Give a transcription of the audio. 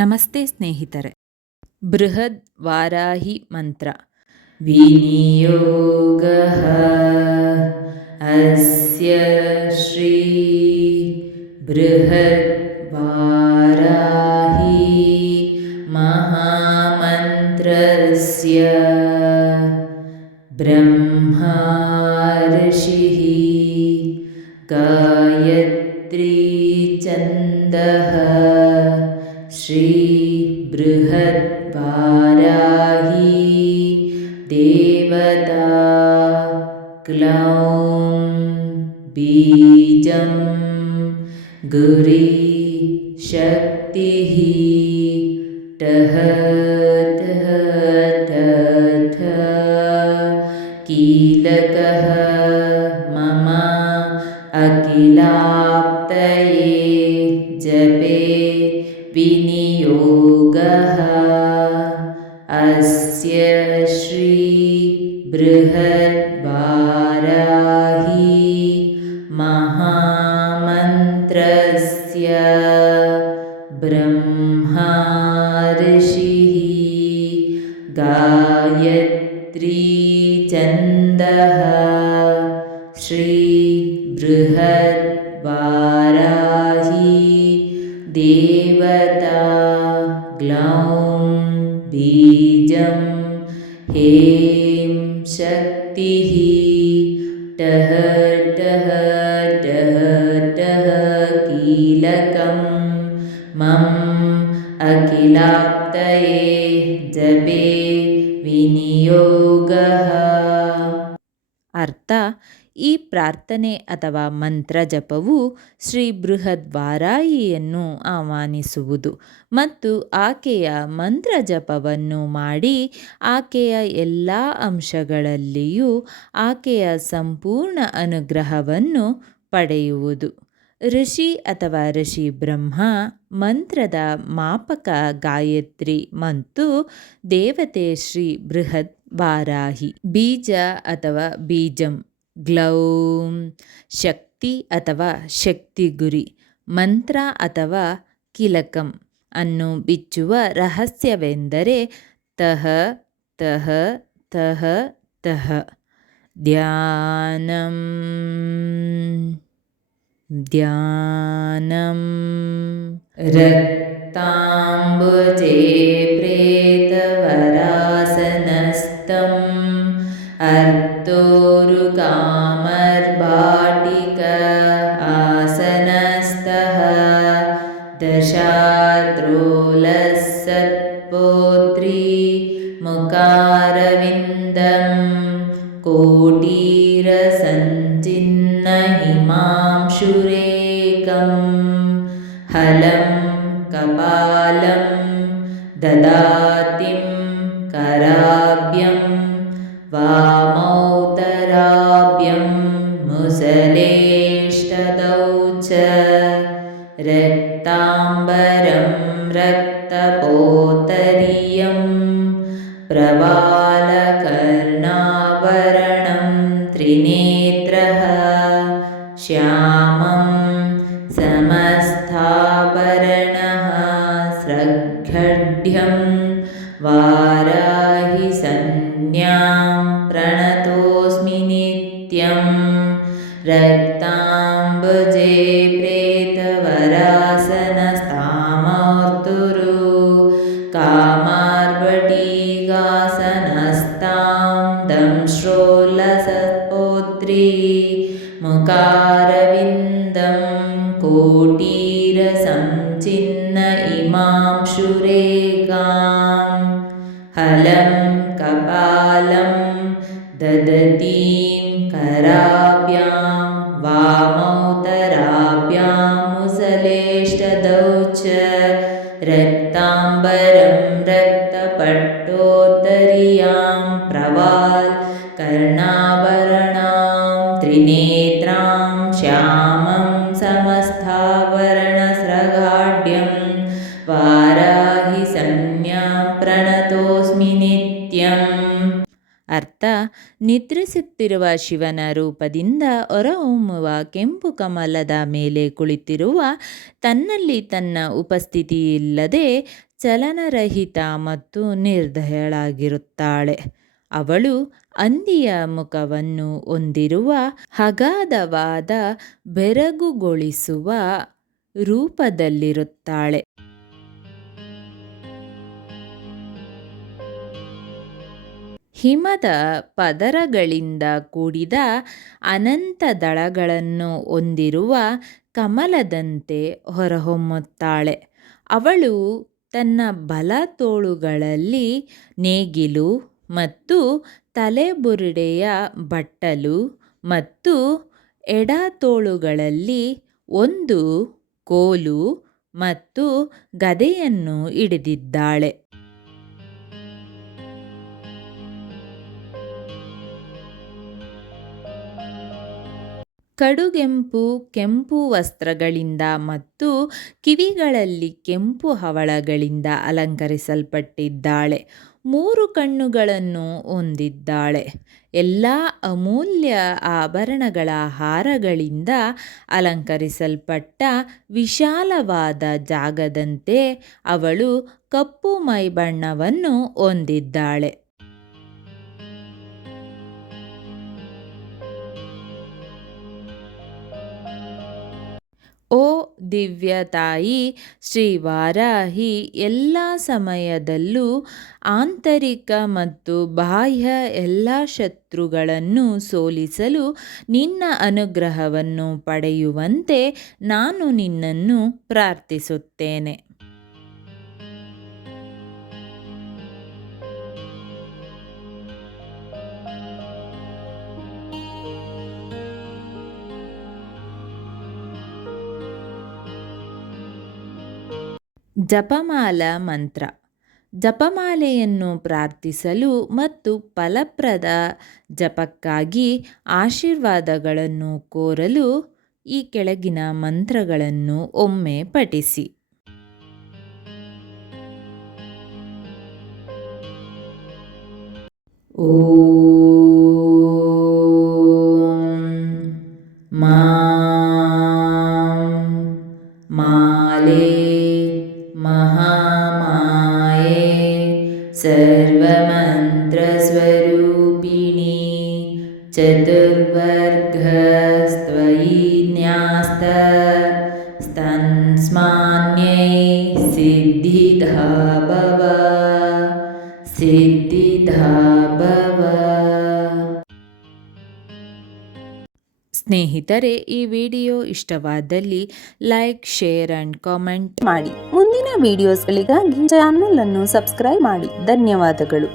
ನಮಸ್ತೆ ಸ್ನೇಹಿತರೆ. ಬೃಹದ್ ವಾರಾಹಿ ಮಂತ್ರ. ವಿನಿಯೋಗಃ ಅಸ್ಯ ಶ್ರೀ ಬೃಹದ್ ವಾರಾಹಿ ಮಹಾಮಂತ್ರಸ್ಯ ಬ್ರಹ್ಮಾ ಋಷಿಃ ಗಾಯತ್ರಿ ಛಂದಃ ಶ್ರೀ ಬೃಹದ್ ವಾರಾಹಿ ದೇವತಾ ಕ್ಲೌಂ ಬೀಜಂ ಗುರಿ ಶಕ್ತಿಃ ಟಃ ಟಃ ಟಠ ಕೀಲಕಃ ಮಮ ಅಖಿಲಾಪ್ತಯೇ ಜಪೇ ವಿನಿಯೋಗಃ ಅಸ್ಯ ಶ್ರೀ ಬೃಹದ್ ವಾರಾಹಿ ಮಹಾಮಂತ್ರಸ್ಯ ಬ್ರಹ್ಮಾ ಋಷಿಃ ಗಾಯತ್ರಿ ಛಂದಃ ಶ್ರೀ ಬೃಹದ್ ವಾರಾಹಿ ದೇವತಾ ಗ್ಲೌಂ ಬೀಜಂ ಹೇಂ ಶಕ್ತಿಃ ಟಃ ಟಃ ಟಃ ಟಃ ಕೀಲಕಂ ಮಂ ಅಖಿಲಾಪ್ತಯೇ ಜಪೇ ವಿನಿಯೋಗಃ. ಅರ್ಥ: ಈ ಪ್ರಾರ್ಥನೆ ಅಥವಾ ಮಂತ್ರ ಜಪವು ಶ್ರೀ ಬೃಹದ್ ವಾರಾಹಿಯನ್ನು ಆಹ್ವಾನಿಸುವುದು ಮತ್ತು ಆಕೆಯ ಮಂತ್ರ ಜಪವನ್ನು ಮಾಡಿ ಆಕೆಯ ಎಲ್ಲ ಅಂಶಗಳಲ್ಲಿಯೂ ಆಕೆಯ ಸಂಪೂರ್ಣ ಅನುಗ್ರಹವನ್ನು ಪಡೆಯುವುದು. ಋಷಿ ಅಥವಾ ಋಷಿ ಬ್ರಹ್ಮ, ಮಂತ್ರದ ಮಾಪಕ ಗಾಯತ್ರಿ ಮತ್ತು ದೇವತೆ ಶ್ರೀ ಬೃಹದ್ ವಾರಾಹಿ. ಬೀಜ ಅಥವಾ ಬೀಜಂ, ಗ್ಲೌಂ ಶಕ್ತಿ ಅಥವಾ ಶಕ್ತಿ ಗುರಿ, ಮಂತ್ರ ಅಥವಾ ಕಿಲಕಂ ಅನ್ನು ಬಿಚ್ಚುವ ರಹಸ್ಯವೆಂದರೆ ತಹ ತಹ ತಹ ತಹ. ಧ್ಯಾನಂ ಧ್ಯಾನಂ ರಕ್ತಾಂಬುಜೇ ಪ್ರೇತವರಾಸನಸ್ಥಂ ಅರ್ತೋರುಕಾಮರ್ಭಾಟಿಕ ಆಸನಸ್ಥಃ ದಶಾದ್ರೋಲಸತ್ಪೋತ್ರಿ ಮುಖಾರವಿಂದಂ ಕೋಟೀರಸಂಚಿನ್ನ ಹಿಮಾಂಶುರೇಕಂ ಹಲಂ ಕಪಾಲಂ ದದಾತಿಂ ಕರಾಭ್ಯಂ ವಾಮೌತರಾಭ್ಯಂ ಮುಸಲೇಷ್ಟದೌ ಚ ರಕ್ತಾಂಬರಂ ರಕ್ತಪೋತರಿಯಂ ಪ್ರವಾಲಕರ್ಣಾಭರಣಂ ತ್ರಿನೇತ್ರಃ ಶ್ಯಾಮಂ ಸಮಸ್ತಾಭರಣಃ ಸ್ರಗ್ಘಡ್ಯಂ ವಾರಾಹಿ ಸಂಜ್ಞಾಂ ಪ್ರಣತೋಸ್ಮಿ ನಿತ್ಯಂ. ರಕ್ತಾಂಬುಜೇ ಪ್ರೇತವರಾಸನಸ್ಥಾಮೂರ್ತುರು ಕಾಮಾರ್ಭಟೀಕಾಸನಸ್ಥಾಂ ದಂಶ್ರೋಲಸತ್ಪೋತ್ರಿ ಮುಖಾರವಿಂದಂ ಕೋಟೀರಸಂಚಿನ್ನ ಇಮಾಂಶುರೇಕಾಂ ಹಲಂ ಕಪಾಲಂ ದದತೀಂ ಕರಾಭ್ಯಾಂ ವಾಮೌತರಾಭ್ಯಾಂ ಮುಸಲೇಷ್ಟದೌ ಚ ರಕ್ತಾಂಬರಂ ರಕ್ತಪಟ್ಟೋತ್ತರಿಯಾಂ ಪ್ರವಾಲ್ ಕರ್ಣಾಭರಣಾಂ ತ್ರಿನೇತ್ರಾಂ ಶ್ಯಾಮಂ ಸಮಸ್ತಾಭರಣಸ್ರಗಾಢ್ಯಂ ವಾರಾಹಿ ಸಂಜ್ಞಾಂ ಪ್ರಣತೋಸ್ಮಿ ನಿತ್ಯಂ. ಅರ್ಥ: ನಿದ್ರಿಸುತ್ತಿರುವ ಶಿವನ ರೂಪದಿಂದ ಹೊರಹೊಮ್ಮುವ ಕೆಂಪು ಕಮಲದ ಮೇಲೆ ಕುಳಿತಿರುವ ತನ್ನಲ್ಲಿ ತನ್ನ ಉಪಸ್ಥಿತಿಯಿಲ್ಲದೆ ಚಲನರಹಿತ ಮತ್ತು ನಿರ್ದಯಳಾಗಿರುತ್ತಾಳೆ. ಅವಳು ಹಂದಿಯ ಮುಖವನ್ನು ಹೊಂದಿರುವ ಅಗಾಧವಾದ ಬೆರಗುಗೊಳಿಸುವ ರೂಪದಲ್ಲಿರುತ್ತಾಳೆ. ಹಿಮದ ಪದರಗಳಿಂದ ಕೂಡಿದ ಅನಂತ ದಳಗಳನ್ನು ಹೊಂದಿರುವ ಕಮಲದಂತೆ ಹೊರಹೊಮ್ಮುತ್ತಾಳೆ. ಅವಳು ತನ್ನ ಬಲ ತೋಳುಗಳಲ್ಲಿ ನೇಗಿಲು ಮತ್ತು ತಲೆಬುರುಡೆಯ ಬಟ್ಟಲು ಮತ್ತು ಎಡ ತೋಳುಗಳಲ್ಲಿ ಒಂದು ಕೋಲು ಮತ್ತು ಗದೆಯನ್ನು ಹಿಡಿದಿದ್ದಾಳೆ. ಕಡುಗೆಂಪು ಕೆಂಪು ವಸ್ತ್ರಗಳಿಂದ ಮತ್ತು ಕಿವಿಗಳಲ್ಲಿ ಕೆಂಪು ಹವಳಗಳಿಂದ ಅಲಂಕರಿಸಲ್ಪಟ್ಟಿದ್ದಾಳೆ. 3 ಕಣ್ಣುಗಳನ್ನು ಹೊಂದಿದ್ದಾಳೆ. ಎಲ್ಲ ಅಮೂಲ್ಯ ಆಭರಣಗಳ ಹಾರಗಳಿಂದ ಅಲಂಕರಿಸಲ್ಪಟ್ಟ ವಿಶಾಲವಾದ ಜಾಗದಂತೆ ಅವಳು ಕಪ್ಪು ಮೈಬಣ್ಣವನ್ನು ಹೊಂದಿದ್ದಾಳೆ. ಓ ದಿವ್ಯ ತಾಯಿ ಶ್ರೀ ವಾರಾಹಿ, ಎಲ್ಲ ಸಮಯದಲ್ಲೂ ಆಂತರಿಕ ಮತ್ತು ಬಾಹ್ಯ ಎಲ್ಲ ಶತ್ರುಗಳನ್ನು ಸೋಲಿಸಲು ನಿನ್ನ ಅನುಗ್ರಹವನ್ನು ಪಡೆಯುವಂತೆ ನಾನು ನಿನ್ನನ್ನು ಪ್ರಾರ್ಥಿಸುತ್ತೇನೆ. ಜಪಮಾಲಾ ಮಂತ್ರ. ಜಪಮಾಲೆಯನ್ನು ಪ್ರಾರ್ಥಿಸಲು ಮತ್ತು ಫಲಪ್ರದ ಜಪಕ್ಕಾಗಿ ಆಶೀರ್ವಾದಗಳನ್ನು ಕೋರಲು ಈ ಕೆಳಗಿನ ಮಂತ್ರಗಳನ್ನು ಒಮ್ಮೆ ಪಠಿಸಿ. ಮಾಲೇ ಮಹಾಮಾಯೆ ಸರ್ವಮಂತ್ರಸ್ವರೂಪಿಣಿ ಚತುರ್ವರ್ಗಸ್ತ್ವಯಿ ನ್ಯಾಸ್ತ ಸ್ತನ್ಸ್ಮಾನ್ಯೈ ಸಿದ್ಧಿದಾ ಭವ ಸಿದ್ಧಿದಾ ಭವ. ಸ್ನೇಹಿತರೆ, ಈ ವಿಡಿಯೋ ಇಷ್ಟವಾದಲ್ಲಿ ಲೈಕ್, ಶೇರ್ ಆ್ಯಂಡ್ ಕಾಮೆಂಟ್ ಮಾಡಿ. ಮುಂದಿನ ವಿಡಿಯೋಸ್ಗಳಿಗಾಗಿ ಚಾನಲ್ ಅನ್ನು ಸಬ್ಸ್ಕ್ರೈಬ್ ಮಾಡಿ. ಧನ್ಯವಾದಗಳು.